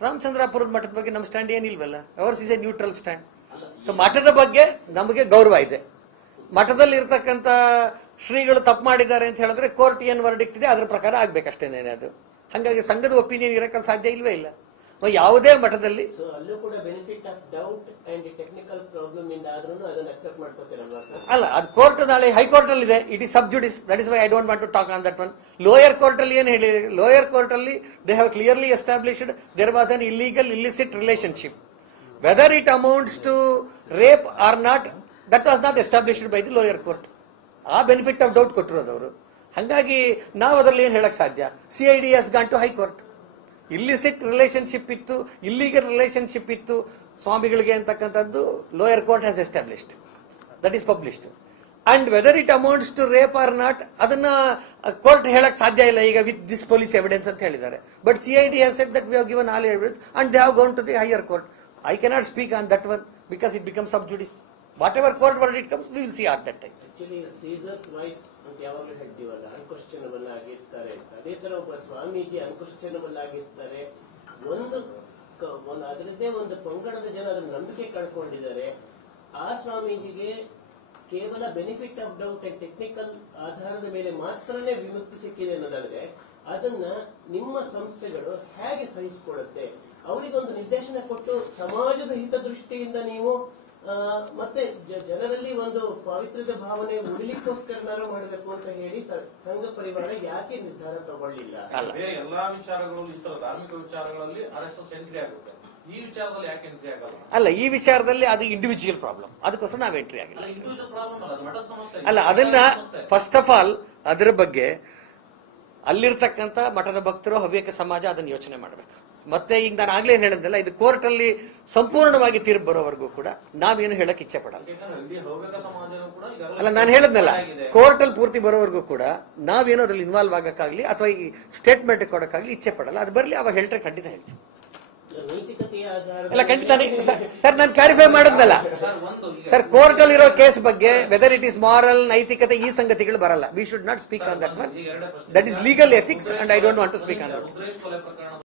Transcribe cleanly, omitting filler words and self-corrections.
ರಾಮಚಂದ್ರಾಪುರದ ಮಠದ ಬಗ್ಗೆ ನಮ್ಮ ಸ್ಟ್ಯಾಂಡ್ ಏನಿಲ್ವಲ್ಲ, ours is a neutral stand. So ಮಠದ ಬಗ್ಗೆ ನಮಗೆ ಗೌರವ ಇದೆ. ಮಠದಲ್ಲಿ ಇರ್ತಕ್ಕಂಥ ಶ್ರೀಗಳು ತಪ್ಪು ಮಾಡಿದ್ದಾರೆ ಅಂತ ಹೇಳಿದ್ರೆ ಕೋರ್ಟ್ ಏನ್ ವರ್ಡಿಕ್ಟ್ ಇದೆ ಅದ್ರ ಪ್ರಕಾರ ಆಗ್ಬೇಕಷ್ಟೇನೇನೆ ಅದು. ಹಾಗಾಗಿ ಸಂಘದ ಒಪಿನಿಯನ್ ಇರಕ್ಕೆ ಸಾಧ್ಯ ಇಲ್ವೇ ಇಲ್ಲ. ಯಾವುದೇ ಮಠದಲ್ಲಿ ಅಲ್ಲೂ ಕೂಡ benefit of doubt and technical problem ಇಂದ ಆದ್ರೂ ಅದನ್ನ ಅಕ್ಸೆಪ್ಟ್ ಮಾಡ್ಕೋತೀರಲ್ವಾ ಸರ್? ಅಲ್ಲ, ಅದು ಕೋರ್ಟ್ ನಾಳೆ ಹೈಕೋರ್ಟ್ ಅಲ್ಲಿ ಇದೆ. It is sub judice. That is why I don't want to talk on that one. Lower court ಅಲ್ಲಿ ಏನ್ ಹೇಳಿ, ಲೋಯರ್ ಕೋರ್ಟ್ ಅಲ್ಲಿ they have clearly established there was an illegal illicit relationship. Whether it amounts to rape or not, that was not established by the lower court. ಆ benefit of doubt ಕೊಟ್ಟಿರೋದವರು. ಹಾಗಾಗಿ ನಾವು ಅದರಲ್ಲಿ ಏನ್ ಹೇಳಕ್ ಸಾಧ್ಯ? CID has gone to high court. Illicit relationship ಇತ್ತು, ಇಲ್ಲಿಗಲ್ ರಿಲೇಶನ್ಶಿಪ್ ಇತ್ತು ಸ್ವಾಮಿಗಳಿಗೆ ಅಂತಕ್ಕಂಥದ್ದು lower court has established. That is published. And whether it amounts to rape or not ಅದನ್ನ ಕೋರ್ಟ್ ಹೇಳಕ್ ಸಾಧ್ಯ ಇಲ್ಲ ಈಗ ವಿತ್ ದಿಸ್ ಪೊಲೀಸ್ ಎವಿಡೆನ್ಸ್ ಅಂತ ಹೇಳಿದ್ದಾರೆ. But CID has said that we have given all evidence and they have gone to the higher court. I cannot speak on that one because it becomes sub judice. Whatever court word it comes we will see at that time. Actually Caesar's wife ಅಂತ ಯಾವಾಗಲೂ ಹೇಳ್ತೀವಲ್ಲ, ಅನ್ಕ್ವಶ್ಚನಬಲ್ ಆಗಿರ್ತಾರೆ. ಅದೇ ತರ ಒಬ್ಬ ಸ್ವಾಮೀಜಿ ಅನ್ಕ್ವಶ್ಚನಬಲ್ ಆಗಿರ್ತಾರೆ. ಒಂದು ಅದರದ್ದೇ ಒಂದು ಪಂಗಡದ ಜನ ಅದನ್ನ ನಂಬಿಕೆ ಕಳ್ಕೊಂಡಿದ್ದಾರೆ. ಆ ಸ್ವಾಮೀಜಿಗೆ ಕೇವಲ benefit of doubt and technical ಆಧಾರದ ಮೇಲೆ ಮಾತ್ರನೇ ವಿಮುಕ್ತಿ ಸಿಕ್ಕಿದೆ ಅನ್ನೋದಾದ್ರೆ ಅದನ್ನ ನಿಮ್ಮ ಸಂಸ್ಥೆಗಳು ಹೇಗೆ ಸಹಿಸಿಕೊಳ್ಳುತ್ತೆ? ಅವರಿಗೊಂದು ನಿರ್ದೇಶನ ಕೊಟ್ಟು ಸಮಾಜದ ಹಿತದೃಷ್ಟಿಯಿಂದ ನೀವು ಮತ್ತೆ ಜನರಲ್ಲಿ ಒಂದು ಪಾವಿತ್ರ್ಯದ ಭಾವನೆ ಉಳಿಲಿಕ್ಕೋಸ್ಕರನಾರು ಮಾಡಬೇಕು ಅಂತ ಹೇಳಿ ಸಂಘ ಪರಿವಾರ ಯಾಕೆ ನಿರ್ಧಾರ ತಗೊಳ್ಳಿಲ್ಲ? ಎಲ್ಲಾ ವಿಚಾರಗಳು ಈ ತರ ಧಾರ್ಮಿಕ ವಿಚಾರಗಳಲ್ಲಿ RSS ಎಂಟ್ರಿ ಆಗುತ್ತೆ, ಈ ವಿಚಾರದಲ್ಲಿ ಯಾಕೆ ಎಂಟ್ರಿ ಆಗಲ್ಲ? ಅಲ್ಲ, ಈ ವಿಚಾರದಲ್ಲಿ ಅದು ಇಂಡಿವಿಜುವಲ್ ಪ್ರಾಬ್ಲಮ್, ಅದಕ್ಕೋಸ್ಕರ ನಾವು ಎಂಟ್ರಿ ಆಗಿಲ್ಲ. ಇಂಡಿವಿಜುವಲ್ ಪ್ರಾಬ್ಲಮ್ ಅಲ್ಲ, ಮಠದ ಸಮಸ್ಯೆ ಅಲ್ಲ. ಅದನ್ನ ಫಸ್ಟ್ ಆಫ್ ಆಲ್ ಅದರ ಬಗ್ಗೆ ಅಲ್ಲಿರ್ತಕ್ಕಂಥ ಮಠದ ಭಕ್ತರು, ಹವ್ಯಕ ಸಮಾಜ ಅದನ್ನ ಯೋಚನೆ ಮಾಡಬೇಕು. ಮತ್ತೆ ಈಗ ನಾನು ಆಗ್ಲೇ ಹೇಳಿದ್ನಲ್ಲ, ಇದು ಕೋರ್ಟ್ ಅಲ್ಲಿ ಸಂಪೂರ್ಣವಾಗಿ ತೀರ್ಪು ಬರೋವರೆಗೂ ಕೂಡ ನಾವೇನು ಹೇಳಕ್ ಇಚ್ಛೆ ಪಡಲ್ಲ. ಅಲ್ಲ, ನಾನು ಹೇಳಿದ್ನಲ್ಲ, ಕೋರ್ಟ್ ಅಲ್ಲಿ ಪೂರ್ತಿ ಬರೋವರೆಗೂ ಕೂಡ ನಾವೇನೋ ಅದ್ರಲ್ಲಿ ಇನ್ವಾಲ್ವ್ ಆಗಕ್ಕಾಗ್ಲಿ ಅಥವಾ ಈ ಸ್ಟೇಟ್ಮೆಂಟ್ ಕೊಡಕ್ಕಾಗ್ಲಿ ಇಚ್ಛೆ ಪಡಲ್ಲ. ಅದು ಬರ್ಲಿ, ಅವಾಗ ಹೇಳ್ರೆ ಖಂಡಿತ ಹೇಳ್ತೀನಿ. ಅಲ್ಲ, ಖಂಡಿತ ಸರ್, ನಾನು ಕ್ಲಾರಿಫೈ ಮಾಡಿದ್ನಲ್ಲ ಸರ್, ಕೋರ್ಟ್ ಅಲ್ಲಿ ಇರೋ ಕೇಸ್ ಬಗ್ಗೆ ವೆದರ್ ಇಟ್ ಇಸ್ ಮಾರಲ್, ನೈತಿಕತೆ, ಈ ಸಂಗತಿಗಳು ಬರಲ್ಲ. We should not speak on that one. That is legal ethics and I don't want to speak on that.